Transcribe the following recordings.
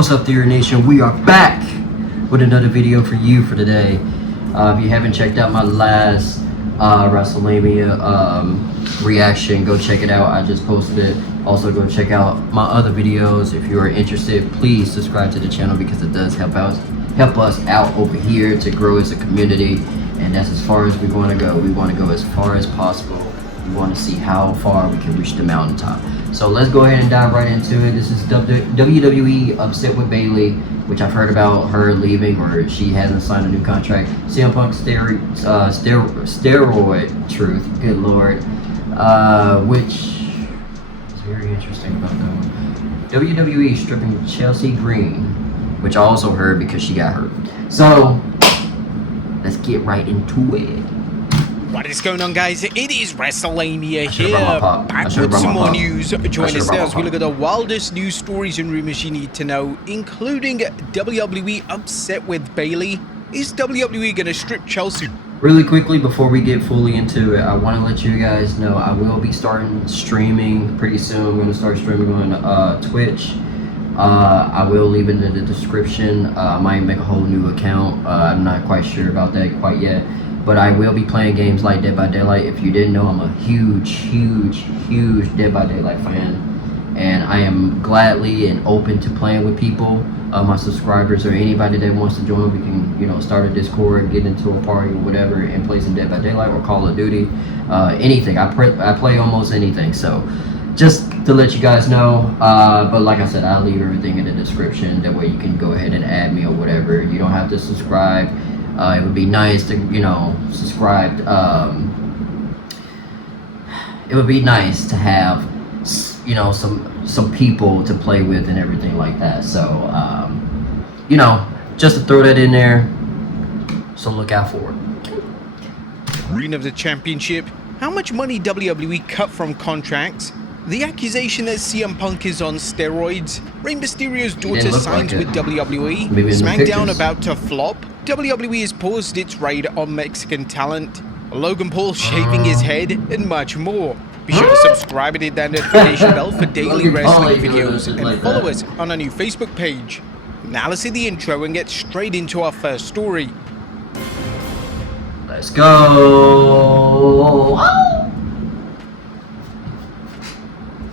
What's up, Theory Nation? We are back with another video for you for today. If you haven't checked out my last WrestleMania reaction, go check it out. I just posted it. Also, go check out my other videos. If you are interested, please subscribe to the channel because it does help us out over here to grow as a community. And that's as far as we want to go. We want to go as far as possible. We want to see how far we can reach the mountaintop. So let's go ahead and dive right into it. This is WWE upset with Bayley, which I've heard about her leaving, or she hasn't signed a new contract. CM Punk steroid truth, good lord, which is very interesting about that one. WWE stripping Chelsea Green, which I also heard because she got hurt. So let's get right into it. What is going on, guys? It is WrestleMania here, back with some more news. Join us now as we look at the wildest news stories and rumors you need to know, including WWE upset with Bayley. Is WWE going to strip Chelsea? Really quickly, before we get fully into it, I want to let you guys know I will be starting streaming pretty soon. I'm going to start streaming on Twitch. I will leave it in the description. I might make a whole new account. I'm not quite sure about that quite yet. But I will be playing games like Dead by Daylight. If you didn't know, I'm a huge Dead by Daylight fan. And I am gladly and open to playing with people, my subscribers or anybody that wants to join. We can, start a Discord, get into a party or whatever, and play some Dead by Daylight or Call of Duty. Anything. I play almost anything. So just to let you guys know. But like I said, I'll leave everything in the description. That way you can go ahead and add me or whatever. You don't have to subscribe. It would be nice to, subscribe. It would be nice to have, some people to play with and everything like that. So, just to throw that in there. So look out for it. Reign of the Championship. How much money WWE cut from contracts? The accusation that CM Punk is on steroids. Rey Mysterio's daughter signs with WWE. SmackDown about to flop. WWE has paused its raid on Mexican talent. Logan Paul shaving his head, and much more. Be sure to subscribe and hit that notification bell for daily wrestling videos, and follow us on our new Facebook page. Now let's see the intro and get straight into our first story. Let's go.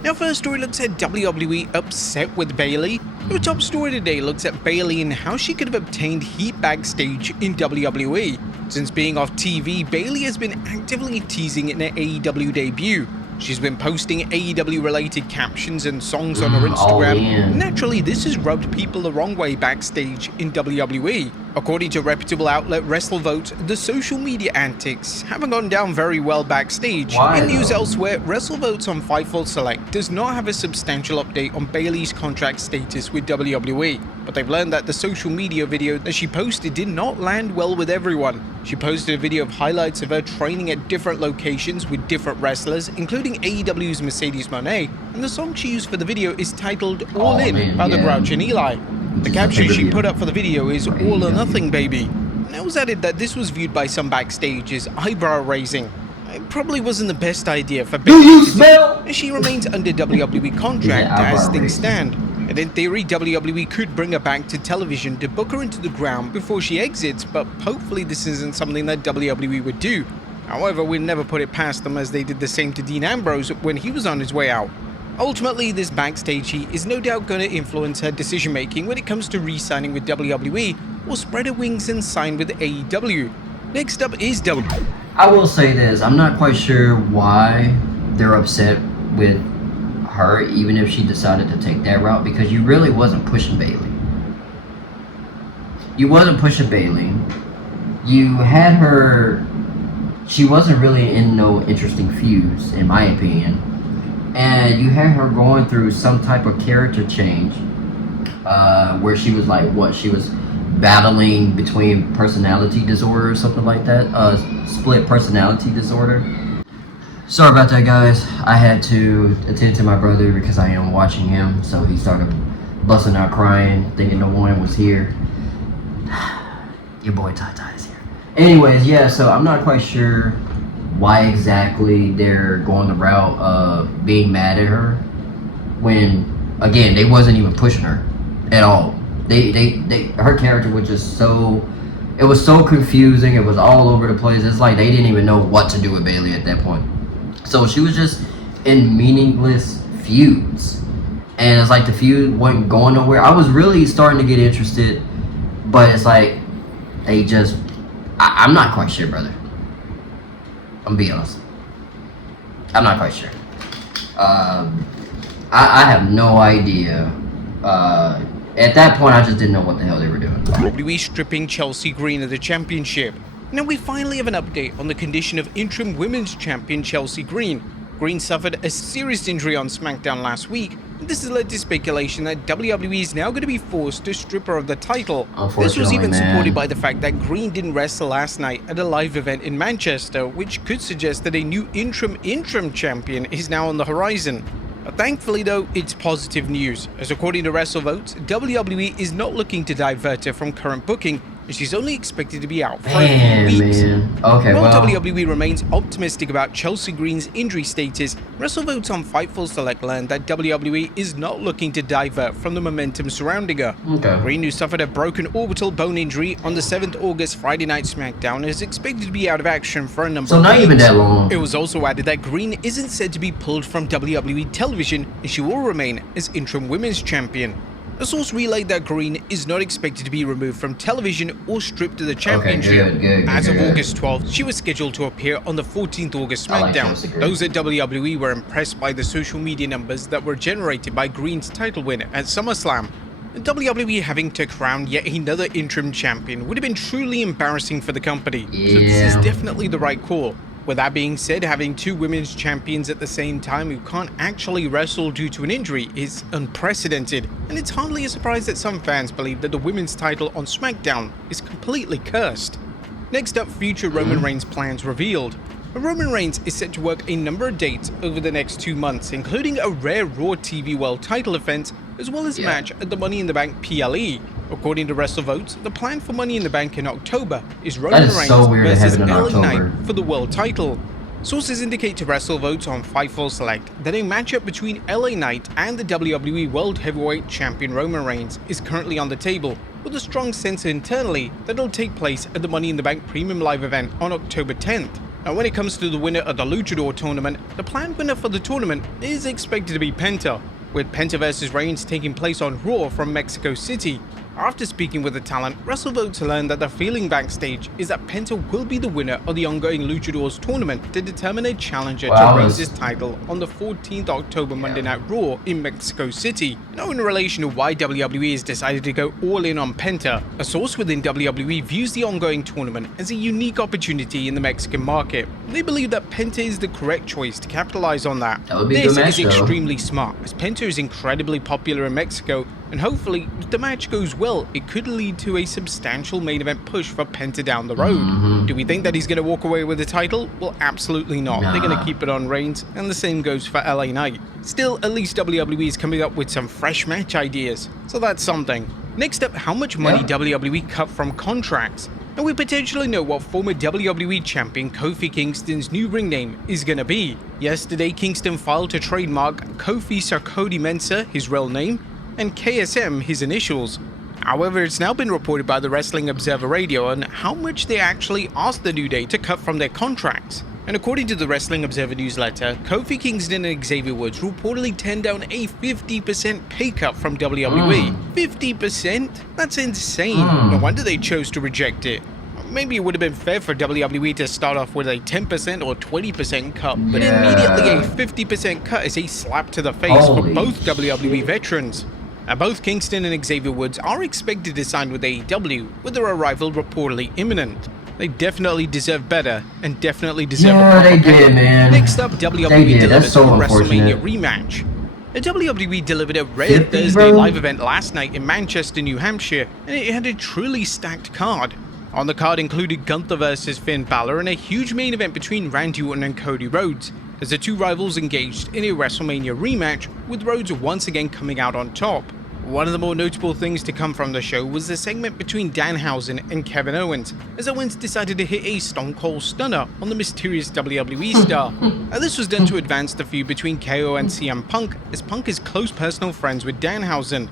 Our first story looks at WWE upset with Bayley. Our top story today looks at Bayley and how she could have obtained heat backstage in WWE. Since being off TV, Bayley has been actively teasing an AEW debut. She's been posting AEW related captions and songs on her Instagram. Naturally, this has rubbed people the wrong way backstage in WWE. According to reputable outlet WrestleVote, the social media antics haven't gone down very well backstage. In news elsewhere, WrestleVote's on Fightful Select does not have a substantial update on Bayley's contract status with WWE, but they've learned that the social media video that she posted did not land well with everyone. She posted a video of highlights of her training at different locations with different wrestlers, including AEW's Mercedes Moné, and the song she used for the video is titled All In by the Grouch and Eli. The caption she put up for the video is all or nothing, baby. And it was added that this was viewed by some backstage as eyebrow raising. It probably wasn't the best idea for Bayley to do, as she remains under WWE contract as things stand. And in theory, WWE could bring her back to television to book her into the ground before she exits, but hopefully this isn't something that WWE would do. However, we'll never put it past them, as they did the same to Dean Ambrose when he was on his way out. Ultimately, this backstage heat is no doubt going to influence her decision-making when it comes to re-signing with WWE or spread her wings and sign with AEW. Next up is WWE. I will say this, I'm not quite sure why they're upset with her, even if she decided to take that route, because you really wasn't pushing Bayley. You wasn't pushing Bayley. You had her, she wasn't really in no interesting feuds, in my opinion. And you had her going through some type of character change, where she was she was battling between personality disorder or something like that, split personality disorder. Sorry about that, guys. I had to attend to my brother because I am watching him, so he started busting out crying, thinking no one was here. Your boy Ty is here. Anyways, yeah, so I'm not quite sure why exactly they're going the route of being mad at her when, again, they wasn't even pushing her at all. Her character was just so. It was so confusing. It was all over the place. It's like they didn't even know what to do with Bayley at that point. So she was just in meaningless feuds, and it's like the feud wasn't going nowhere. I was really starting to get interested, but it's like they just. I'm not quite sure, brother. I'm gonna be honest. I'm not quite sure. I have no idea. At that point, I just didn't know what the hell they were doing. WWE stripping Chelsea Green of the championship. Now we finally have an update on the condition of interim women's champion Chelsea Green. Green suffered a serious injury on SmackDown last week, and this has led to speculation that WWE is now going to be forced to strip her of the title. This was even supported by the fact that Green didn't wrestle last night at a live event in Manchester, which could suggest that a new interim champion is now on the horizon. Thankfully though, it's positive news, as according to WrestleVotes, WWE is not looking to divert her from current booking, and she's only expected to be out for a few weeks. Okay, While WWE remains optimistic about Chelsea Green's injury status, WrestleVotes on Fightful Select learned that WWE is not looking to divert from the momentum surrounding her. Green, who suffered a broken orbital bone injury on the 7th August Friday Night SmackDown, is expected to be out of action for a number of weeks. So not even that long. It was also added that Green isn't said to be pulled from WWE television, and she will remain as interim women's champion. A source relayed that Green is not expected to be removed from television or stripped of the championship. As of August 12th, she was scheduled to appear on the 14th August SmackDown. Those at WWE were impressed by the social media numbers that were generated by Green's title win at SummerSlam. WWE having to crown yet another interim champion would have been truly embarrassing for the company, so this is definitely the right call. With that being said, having two women's champions at the same time who can't actually wrestle due to an injury is unprecedented, and it's hardly a surprise that some fans believe that the women's title on SmackDown is completely cursed. Next up, future Roman Reigns plans revealed. Roman Reigns is set to work a number of dates over the next 2 months, including a rare Raw TV World title defense, as well as a match at the Money in the Bank PLE. According to WrestleVotes, the plan for Money in the Bank in October is Roman Reigns versus LA Knight for the world title. Sources indicate to WrestleVotes on Fightful Select that a matchup between LA Knight and the WWE World Heavyweight Champion Roman Reigns is currently on the table, with a strong sense internally that it'll take place at the Money in the Bank Premium Live event on October 10th. Now, when it comes to the winner of the Luchador tournament, the planned winner for the tournament is expected to be Penta, with Penta vs Reigns taking place on Raw from Mexico City. After speaking with the talent, WrestleVotes learned that the feeling backstage is that Penta will be the winner of the ongoing Luchadors tournament to determine a challenger to Reigns' title on the 14th October Monday Night Raw in Mexico City. Now, in relation to why WWE has decided to go all in on Penta, a source within WWE views the ongoing tournament as a unique opportunity in the Mexican market. They believe that Penta is the correct choice to capitalize on that. This is extremely smart, as Penta is incredibly popular in Mexico, and hopefully, if the match goes well, it could lead to a substantial main event push for Penta down the road. Do we think that he's going to walk away with the title? Well, absolutely not. They're going to keep it on Reigns, and the same goes for LA Knight. Still, at least WWE is coming up with some fresh match ideas, so that's something. Next up, how much money WWE cut from contracts. And we potentially know what former WWE champion Kofi Kingston's new ring name is going to be. Yesterday, Kingston filed to trademark Kofi Sarkodie Mensah, his real name, and KSM, his initials. However, it's now been reported by the Wrestling Observer Radio on how much they actually asked the New Day to cut from their contracts. And according to the Wrestling Observer newsletter, Kofi Kingston and Xavier Woods reportedly turned down a 50% pay cut from WWE. 50%? That's insane. No wonder they chose to reject it. Maybe it would have been fair for WWE to start off with a 10% or 20% cut, but immediately a 50% cut is a slap to the face for both WWE veterans. Both Kingston and Xavier Woods are expected to sign with AEW, with their arrival reportedly imminent. They definitely deserve better, and definitely deserve a proper pay. Next up, WWE delivers a WrestleMania rematch. WWE delivered a rare Thursday live event last night in Manchester, New Hampshire, and it had a truly stacked card. On the card included Gunther vs Finn Balor and a huge main event between Randy Orton and Cody Rhodes, as the two rivals engaged in a WrestleMania rematch, with Rhodes once again coming out on top. One of the more notable things to come from the show was the segment between Danhausen and Kevin Owens, as Owens decided to hit a Stone Cold Stunner on the mysterious WWE star. This was done to advance the feud between KO and CM Punk, as Punk is close personal friends with Danhausen.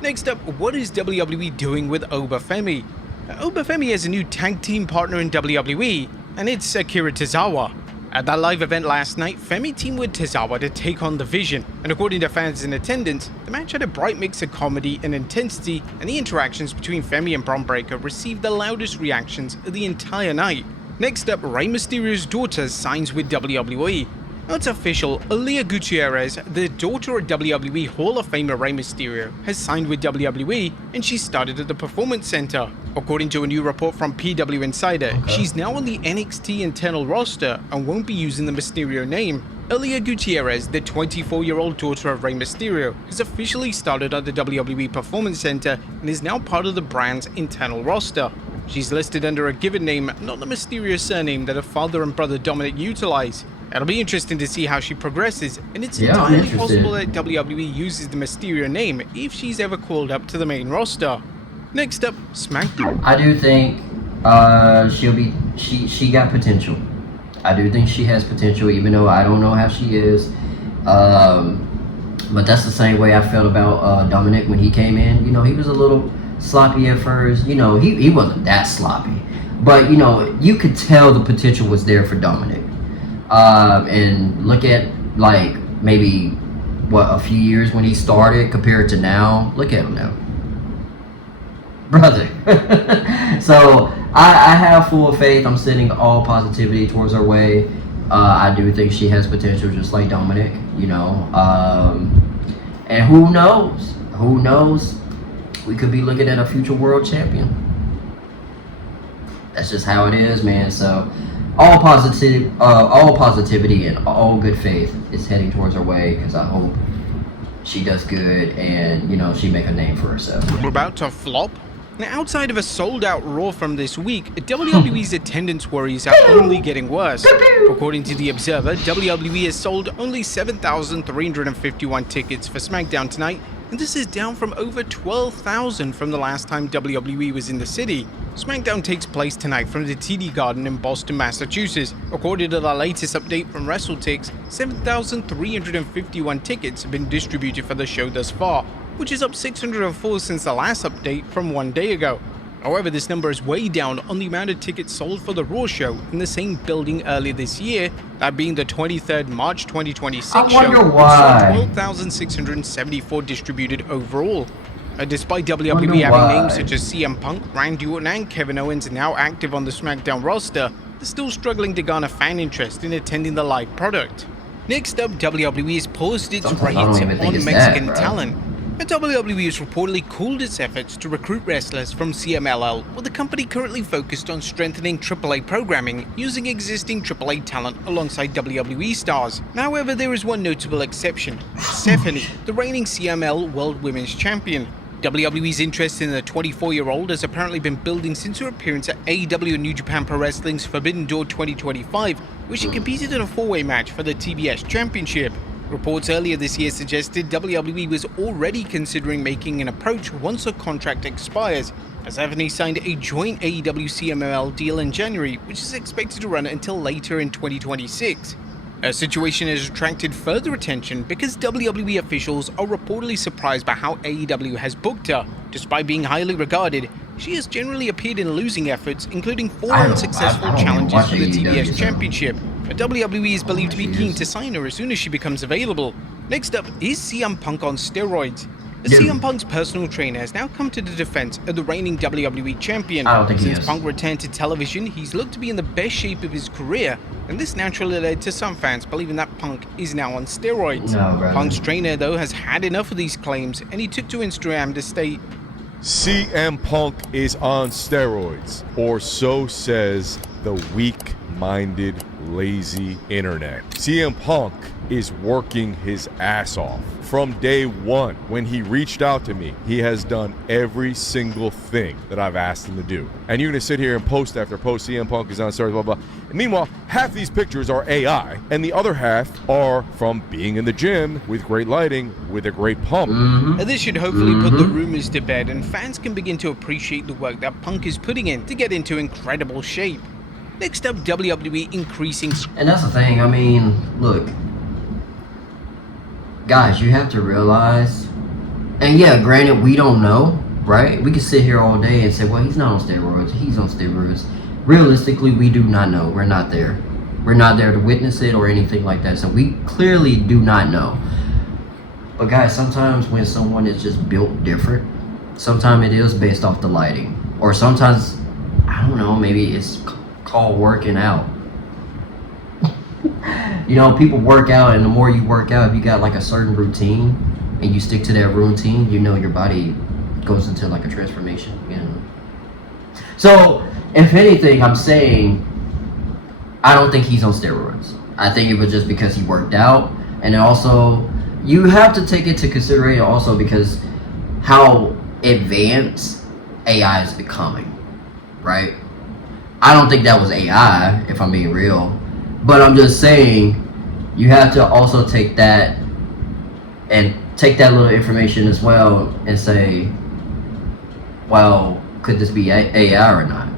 Next up, what is WWE doing with Obafemi? Obafemi has a new tag team partner in WWE, and it's Akira Tozawa. At that live event last night, Femi teamed with Tozawa to take on The Vision, and according to fans in attendance, the match had a bright mix of comedy and intensity, and the interactions between Femi and Bron Breakker received the loudest reactions of the entire night. Next up, Rey Mysterio's daughter signs with WWE. Now it's official, Aaliyah Gutierrez, the daughter of WWE Hall of Famer Rey Mysterio, has signed with WWE, and she started at the Performance Center. According to a new report from PW Insider, she's now on the NXT internal roster and won't be using the Mysterio name. Aaliyah Gutierrez, the 24-year-old daughter of Rey Mysterio, has officially started at the WWE Performance Center and is now part of the brand's internal roster. She's listed under a given name, not the Mysterio surname that her father and brother Dominic utilize. It'll be interesting to see how she progresses, and it's entirely possible that WWE uses the Mysterio name if she's ever called up to the main roster. Next up, SmackDown. I do think she got potential. I do think she has potential, even though I don't know how she is. But that's the same way I felt about Dominic when he came in. You know, he was a little sloppy at first. You know, he wasn't that sloppy, but you know, you could tell the potential was there for Dominic. And look at like maybe a few years when he started compared to now. Look at him now, brother. So I have full faith. I'm sending all positivity towards her way. I do think she has potential, just like Dominic. You know, and who knows? Who knows? We could be looking at a future world champion. That's just how it is, man. So all positivity and all good faith is heading towards her way, because I hope she does good and, you know, she make a name for herself. We're about to flop? Now, outside of a sold-out Raw from this week, WWE's attendance worries are only getting worse. According to The Observer, WWE has sold only 7,351 tickets for SmackDown tonight, and this is down from over 12,000 from the last time WWE was in the city. SmackDown takes place tonight from the TD Garden in Boston, Massachusetts. According to the latest update from WrestleTix, 7,351 tickets have been distributed for the show thus far, which is up 604 since the last update from 1 day ago. However, this number is way down on the amount of tickets sold for the Raw show in the same building earlier this year, that being the 23rd March 2026 show, which saw 12,674 distributed overall. Despite WWE having names such as CM Punk, Randy Orton, and Kevin Owens now active on the SmackDown roster, they're still struggling to garner fan interest in attending the live product. Next up, WWE has paused its raids on Mexican talent. WWE has reportedly cooled its efforts to recruit wrestlers from CMLL, with the company currently focused on strengthening AAA programming using existing AAA talent alongside WWE stars. However, there is one notable exception: Stephanie, the reigning CML World Women's Champion. WWE's interest in the 24-year-old has apparently been building since her appearance at AEW and New Japan Pro Wrestling's Forbidden Door 2025, where she competed in a four-way match for the TBS Championship. Reports earlier this year suggested WWE was already considering making an approach once her contract expires, as Stephanie signed a joint AEW-CMLL deal in January, which is expected to run until later in 2026. Her situation has attracted further attention because WWE officials are reportedly surprised by how AEW has booked her. Despite being highly regarded, she has generally appeared in losing efforts, including 4 unsuccessful challenges for the TBS Championship. But WWE is believed to be keen to sign her as soon as she becomes available. Next up is CM Punk on steroids. CM Punk's personal trainer has now come to the defense of the reigning WWE champion. Since Punk returned to television, he's looked to be in the best shape of his career, and this naturally led to some fans believing that Punk is now on steroids. Punk's trainer, though, has had enough of these claims, and he took to Instagram to state, CM Punk is on steroids, or so says the weak-minded, lazy internet. CM Punk is working his ass off. From day one, when he reached out to me, he has done every single thing that I've asked him to do. And you're gonna sit here and post after post, CM Punk is on steroids, blah, blah. And meanwhile, half these pictures are AI, and the other half are from being in the gym with great lighting, with a great pump. This should hopefully put the rumors to bed, and fans can begin to appreciate the work that Punk is putting in to get into incredible shape. Next up, WWE increasing... And that's the thing, I mean, look, guys, you have to realize And yeah, granted, we don't know, right? We could sit here all day and say, well, he's not on steroids, he's on steroids. Realistically, we do not know. We're not there. We're not there to witness it or anything like that. So we clearly do not know. But guys, sometimes when someone is just built different, sometimes it is based off the lighting. Or sometimes, I don't know, maybe it's called working out. You know, people work out, and the more you work out, if you got like a certain routine and you stick to that routine, you know your body goes into like a transformation, you know. So, if anything, I'm saying I don't think he's on steroids. I think it was just because he worked out, and also you have to take it to consideration also because how advanced AI is becoming, right? I don't think that was AI, if I'm being real, but I'm just saying you have to also take that and take that little information as well and say, well, could this be AI or not?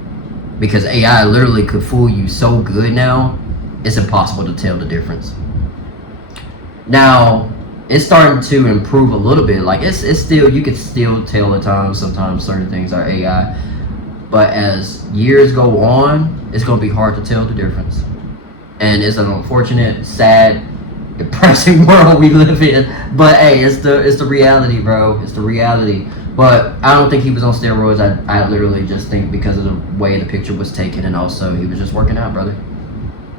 Because AI literally could fool you so good now, it's impossible to tell the difference. Now, it's starting to improve a little bit. Like it's still, you can still tell at times, sometimes certain things are AI. But as years go on, it's gonna be hard to tell the difference. And it's an unfortunate, sad, depressing world we live in. But hey, it's the reality, bro. It's the reality. But I don't think he was on steroids. I literally just think because of the way the picture was taken, and also he was just working out, brother.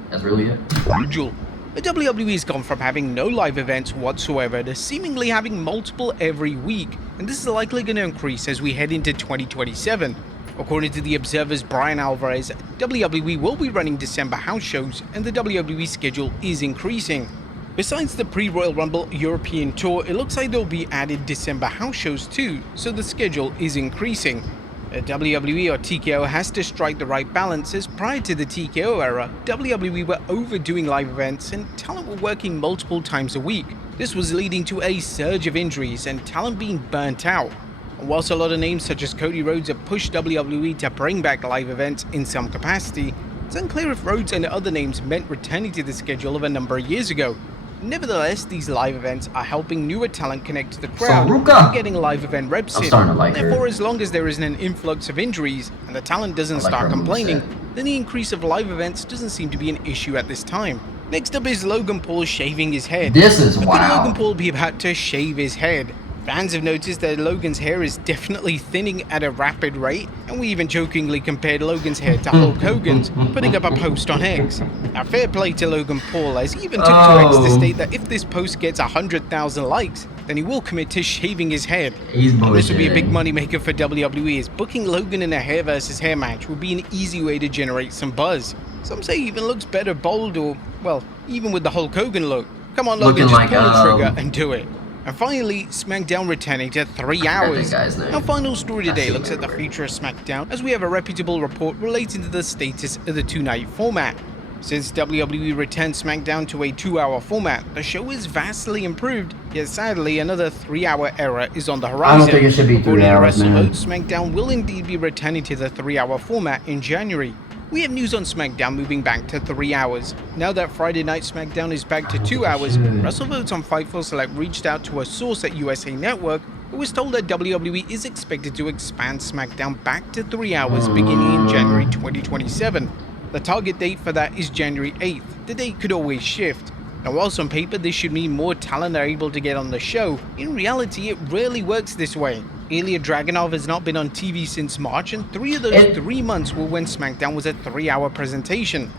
That's really it. Brutal. The WWE has gone from having no live events whatsoever to seemingly having multiple every week, and this is likely going to increase as we head into 2027. According to The Observer's Brian Alvarez, WWE will be running December house shows, and the WWE schedule is increasing. Besides the pre-Royal Rumble European Tour, it looks like there will be added December house shows too, so the schedule is increasing. The WWE or TKO has to strike the right balance, as prior to the TKO era, WWE were overdoing live events and talent were working multiple times a week. This was leading to a surge of injuries and talent being burnt out. And whilst a lot of names such as Cody Rhodes have pushed WWE to bring back live events in some capacity, it's unclear if Rhodes and other names meant returning to the schedule of a number of years ago. Nevertheless, these live events are helping newer talent connect to the crowd and getting live event reps in. Therefore, as long as there isn't an influx of injuries and the talent doesn't start complaining, then the increase of live events doesn't seem to be an issue at this time. Next up is Logan Paul shaving his head. This is wow. Could Logan Paul be about to shave his head? Fans have noticed that Logan's hair is definitely thinning at a rapid rate, and we even jokingly compared Logan's hair to Hulk Hogan's, putting up a post on X. Now, fair play to Logan Paul, as he even took to X to state that if this post gets 100,000 likes, then he will commit to shaving his head. This would be a big moneymaker for WWE, as booking Logan in a hair versus hair match would be an easy way to generate some buzz. Some say he even looks better bald, or, well, even with the Hulk Hogan look. Come on, Logan, just pull the trigger and do it. And finally, SmackDown returning to 3 hours. Our final story today looks at the future of SmackDown, as we have a reputable report relating to the status of the 2-night format. Since WWE returned SmackDown to a 2-hour format, the show is vastly improved, yet sadly another 3-hour era is on the horizon. I don't think it should be 3 hours, man. SmackDown will indeed be returning to the 3-hour format in January. We have news on SmackDown moving back to 3 hours. Now that Friday Night SmackDown is back to 2 hours, WrestleVotes on Fightful Select reached out to a source at USA Network who was told that WWE is expected to expand SmackDown back to 3 hours beginning in January 2027. The target date for that is January 8th. The date could always shift. Now, whilst on paper this should mean more talent are able to get on the show, in reality it rarely works this way. Ilya Dragunov has not been on TV since March, and 3 of those 3 months were when SmackDown was a 3-hour presentation.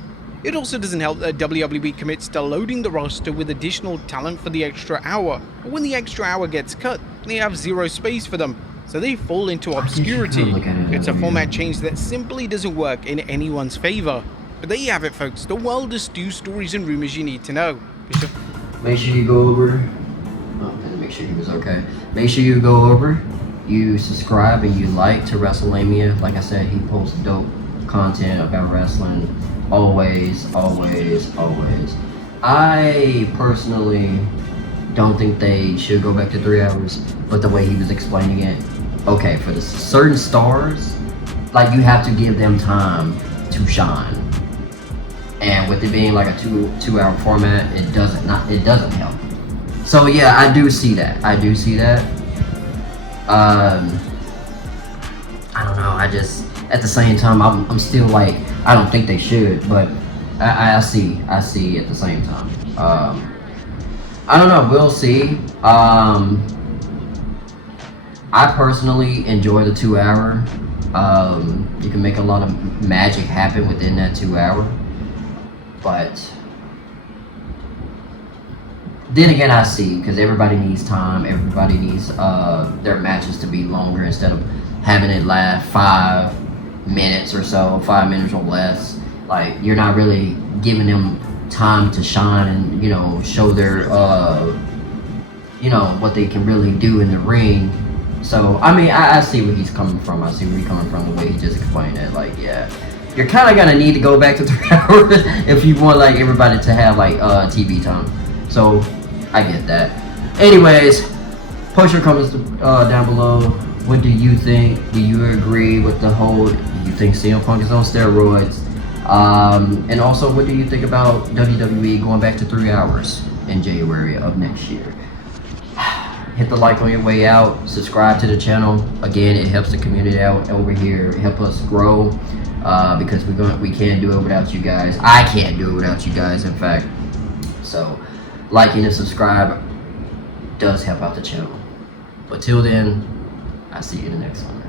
It also doesn't help that WWE commits to loading the roster with additional talent for the extra hour, but when the extra hour gets cut, they have zero space for them, so they fall into obscurity. It's a format change that simply doesn't work in anyone's favor. But there you have it, folks, the wildest news stories and rumors you need to know. Make sure you go over. Oh, make sure he was okay. Make sure you go over, you subscribe, and you like to WrestleMania. Like I said, he posts dope content about wrestling. Always, always, always. I personally don't think they should go back to 3 hours, but the way he was explaining it, okay, for the certain stars, like you have to give them time to shine. And with it being like a two-hour format, it doesn't help. So yeah, I do see that. I don't know. I just, at the same time, I'm still like, I don't think they should, but I see at the same time. I don't know. We'll see. I personally enjoy the 2 hour. You can make a lot of magic happen within that 2 hour, but then again, I see, because everybody needs time. Everybody needs their matches to be longer instead of having it last 5 minutes or so, 5 minutes or less. Like, you're not really giving them time to shine and, you know, show their, you know, what they can really do in the ring. So, I mean, I see where he's coming from. I see where he's coming from, the way he just explained it. Like, yeah, you're kind of going to need to go back to 3 hours if you want, like, everybody to have, like, TV time. So, I get that. Anyways, post your comments down below. What do you think? Do you agree with the whole, do you think CM Punk is on steroids? And also, what do you think about WWE going back to 3 hours in January of next year? Hit the like on your way out. Subscribe to the channel. Again, it helps the community out over here. It helps us grow because we can't do it without you guys. I can't do it without you guys, in fact. So, liking and subscribe does help out the channel. But till then, I'll see you in the next one.